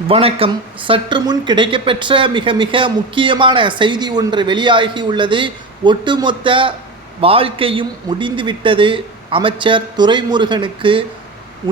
வணக்கம். சற்று முன் கிடைக்கப்பெற்ற மிக மிக முக்கியமான செய்தி ஒன்று வெளியாகியுள்ளது. ஒட்டுமொத்த வாழ்க்கையும் முடிந்துவிட்டது. அமைச்சர் துரைமுருகனுக்கு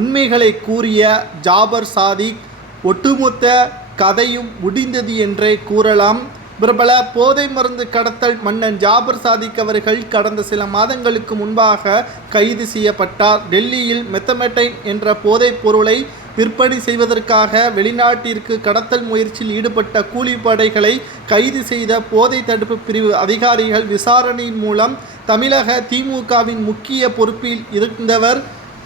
உண்மைகளை கூறிய ஜாபர் சாதிக் ஒட்டுமொத்த கதையும் முடிந்தது என்றே கூறலாம். பிரபல போதை மருந்து கடத்தல் மன்னன் ஜாபர் சாதிக் அவர்கள் கடந்த சில மாதங்களுக்கு முன்பாக கைது செய்யப்பட்டார். டெல்லியில் மெத்தமெட்டைன் என்ற போதைப் பொருளை விற்பனை செய்வதற்காக வெளிநாட்டிற்கு கடத்தல் முயற்சியில் ஈடுபட்ட கூலிப்படைகளை கைது செய்த போதை தடுப்பு பிரிவு அதிகாரிகள் விசாரணையின் மூலம் தமிழக திமுகவின் முக்கிய பொறுப்பில் இருந்தவர்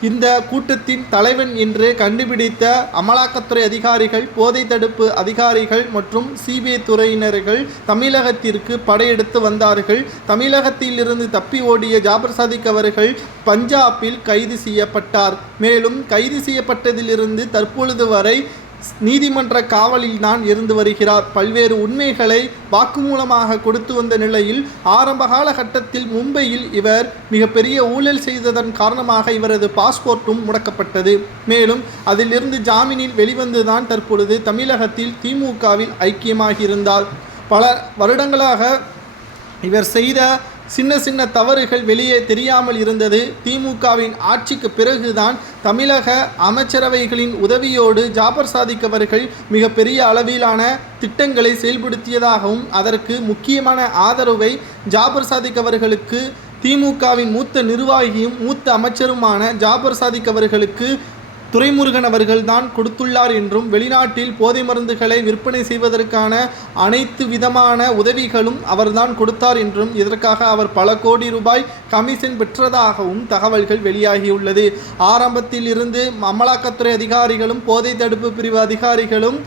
இந்த கூட்டத்தின் தலைவன் என்று கண்டுபிடித்த அமலாக்கத்துறை அதிகாரிகள், போதை தடுப்பு அதிகாரிகள் மற்றும் சிபிஐ துறையினர்கள் தமிழகத்திற்கு படையெடுத்து வந்தார்கள். தமிழகத்தில் இருந்து தப்பி ஓடிய ஜாபர் சாதிக் அவர்கள் பஞ்சாபில் கைது செய்யப்பட்டார். மேலும் கைது செய்யப்பட்டதிலிருந்து தற்பொழுது வரை நீதிமன்ற காவலில் தான் இருந்து வருகிறார். பல்வேறு உண்மைகளை வாக்குமூலமாக கொடுத்து வந்த நிலையில் ஆரம்ப காலகட்டத்தில் மும்பையில் இவர் மிகப்பெரிய ஊழல் செய்ததன் காரணமாக இவரது பாஸ்போர்ட்டும் முடக்கப்பட்டது. மேலும் அதிலிருந்து ஜாமீனில் வெளிவந்துதான் தற்பொழுது தமிழகத்தில் திமுகவில் ஐக்கியமாகியிருந்தார். பல வருடங்களாக இவர் செய்த சின்ன சின்ன தவறுகள் வெளியே தெரியாமல் இருந்தது. திமுகவின் ஆட்சிக்கு பிறகுதான் தமிழக அமைச்சரவைகளின் உதவியோடு ஜாபர் சாதிக் அவர்கள் மிகப்பெரிய அளவிலான திட்டங்களை செயல்படுத்தியதாகவும் அதற்கு முக்கியமான ஆதரவை ஜாபர் சாதிக் அவர்களுக்கு திமுகவின் மூத்த நிர்வாகியும் மூத்த அமைச்சருமான ஜாபர் சாதிக் அவர்களுக்கு துரைமுருகன் அவர்கள்தான் கொடுத்துள்ளார் என்றும் வெளிநாட்டில் போதை மருந்துகளை விற்பனை செய்வதற்கான அனைத்து விதமான உதவிகளும் அவர்தான் கொடுத்தார் என்றும் இதற்காக அவர் பல கோடி ரூபாய் கமிஷன் பெற்றதாகவும் தகவல்கள் வெளியாகியுள்ளது. ஆரம்பத்தில் இருந்து அமலாக்கத்துறை அதிகாரிகளும் போதை தடுப்பு பிரிவு அதிகாரிகளும்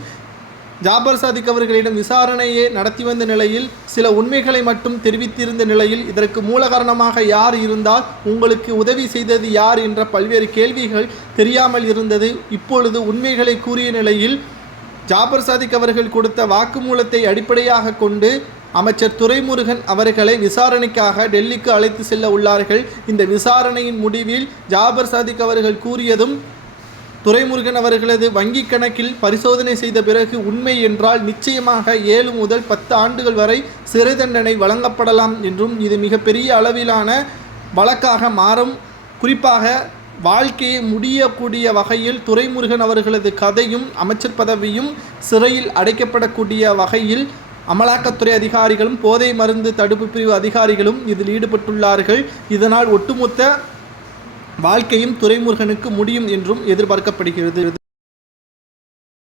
ஜாபர் சாதிக் அவர்களிடம் விசாரணையை நடத்தி வந்த நிலையில் சில உண்மைகளை மட்டும் தெரிவித்திருந்த நிலையில் இதற்கு மூல காரணமாக யார் இருந்தால், உங்களுக்கு உதவி செய்தது யார் என்ற பல்வேறு கேள்விகள் தெரியாமல் இருந்தது. இப்பொழுது உண்மைகளை கூறிய நிலையில் ஜாபர் சாதிக் அவர்கள் கொடுத்த வாக்குமூலத்தை அடிப்படையாக கொண்டு அமைச்சர் துரைமுருகன் அவர்களை விசாரணைக்காக டெல்லிக்கு அழைத்து செல்ல உள்ளார்கள். இந்த விசாரணையின் முடிவில் ஜாபர் சாதிக் அவர்கள் கூறியதும் துரைமுருகன் அவர்களது வங்கி கணக்கில் பரிசோதனை செய்த பிறகு உண்மை என்றால் நிச்சயமாக 7 முதல் 10 ஆண்டுகள் வரை சிறை தண்டனை வழங்கப்படலாம் என்றும் இது மிகப்பெரிய அளவிலான வழக்காக மாறும். குறிப்பாக வாழ்க்கையை முடியக்கூடிய வகையில் துரைமுருகன் அவர்களது கதையும் அமைச்சர் பதவியும் சிறையில் அடைக்கப்படக்கூடிய வகையில் அமலாக்கத்துறை அதிகாரிகளும் போதை மருந்து தடுப்பு பிரிவு அதிகாரிகளும் இதில் ஈடுபட்டுள்ளார்கள். இதனால் ஒட்டுமொத்த வாழ்க்கையும் துரைமுருகனுக்கு முடியும் என்றும் எதிர்பார்க்கப்படுகிறது.